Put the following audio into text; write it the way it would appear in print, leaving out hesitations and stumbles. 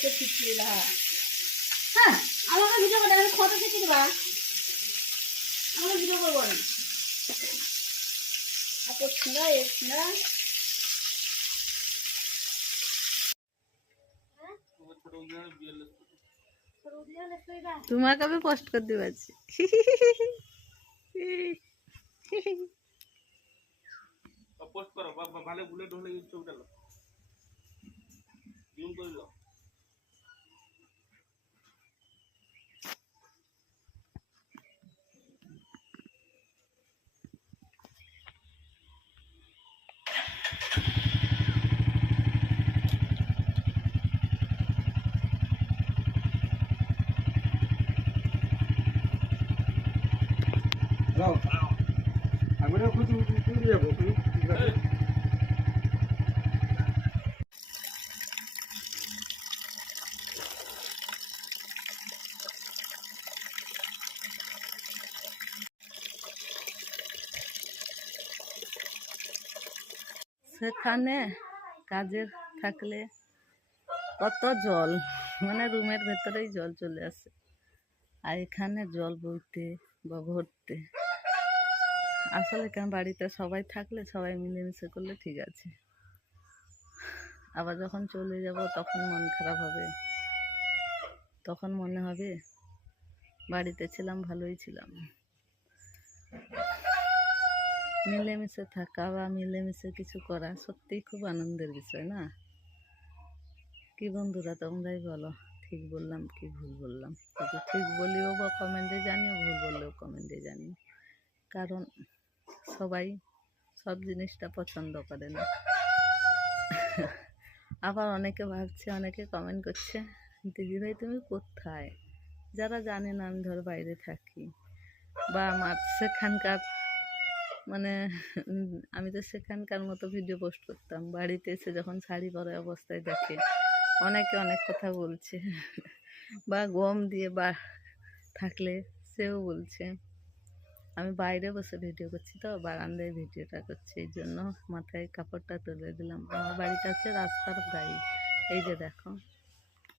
করতে শিখছি না। হ্যাঁ আমাকে ভিডিও করে আমি ফটো শিখে দেবা, আমাকে ভিডিও করবো না করছি না এসছি না। তোমাকে আমি পোস্ট করতে পারছি। পোস্ট করো ভালো বুলেট হলে ছবিটা লো জুম করে দাও। সেখানে কাজের থাকলে কত জল, মানে রুমের ভেতরেই জল চলে আসে, আর এখানে জল বইতে বা ভরতে। আসলে কেন বাড়িতে সবাই থাকলে সবাই মিলেমিশে করলে ঠিক আছে, আবার যখন চলে যাব তখন মন খারাপ হবে, তখন মনে হবে বাড়িতে ছিলাম ভালোই ছিলাম। মিলেমিশে থাকা বা মিলেমিশে কিছু করা সত্যিই খুব আনন্দের বিষয় না? কি বন্ধুরা তোমরাই বলো, ঠিক বললাম কি ভুল বললাম? যদি ঠিক বলিও বা কমেন্টে জানিও, ভুল বললেও কমেন্টে জানিও, কারণ সবাই সব জিনিসটা পছন্দ করে না। আবার অনেকে ভাবছে, অনেকে কমেন্ট করছে, দিদিভাই তুমি কোথায়? যারা জানে না আমি ধর বাইরে থাকি, বা আমার সেখানকার মানে আমি তো সেখানকার মতো ভিডিও পোস্ট করতাম, বাড়িতে এসে যখন শাড়ি পরা অবস্থায় দেখে অনেকে অনেক কথা বলছে, বা গম দিয়ে বা থাকলে সেও বলছে। আমি বাইরে বসে ভিডিও করছি তো, বারান্দায় ভিডিওটা করছি, এই জন্য মাথায় কাপড়টা তুলে দিলাম। আমার বাড়িটা হচ্ছে রাস্তার গায়ে, এই যে দেখো।